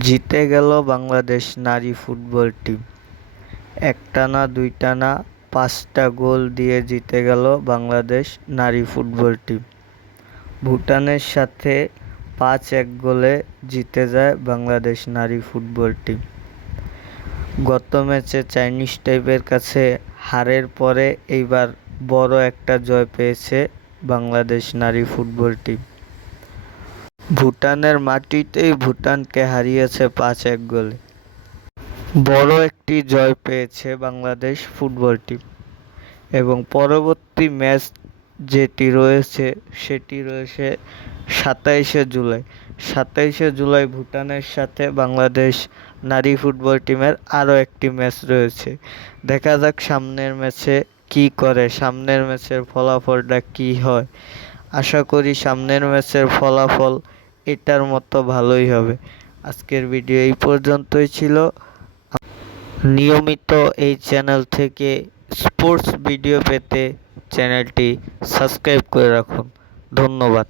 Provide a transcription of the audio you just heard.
জিতে গেল বাংলাদেশ নারী ফুটবল টিম। একটা না দুইটা না 5টা গোল দিয়ে জিতে গেল বাংলাদেশ নারী ফুটবল টিম। ভুটানের সাথে 5-1 গোলে জিতে যায় বাংলাদেশ নারী ফুটবল টিম। গত ম্যাচে চাইনিজ টাইপের কাছে হারের পরে এইবার বড় একটা জয় পেয়েছে বাংলাদেশ নারী ফুটবল টিম। ভুটানের মাটিতেই ভুটানকে হারিয়েছে 5-1 গোলে। বড় একটি জয় পেয়েছে বাংলাদেশ ফুটবল টিম এবং পরবর্তী ম্যাচ যেটি রয়েছে সেটি রয়েছে 27শে জুলাই। 27শে জুলাই ভুটানের সাথে বাংলাদেশ নারী ফুটবল টিমের আরও একটি ম্যাচ রয়েছে। দেখা যাক সামনের ম্যাচে কী করে, সামনের ম্যাচের ফলাফলটা কী হয়। আশা করি সামনের ম্যাচের ফলাফল এটার মতো ভালোই হবে। আজকের ভিডিও এই পর্যন্তই ছিল। নিয়মিত এই চ্যানেল থেকে স্পোর্টস ভিডিও পেতে চ্যানেলটি সাবস্ক্রাইব করে রাখুন। ধন্যবাদ।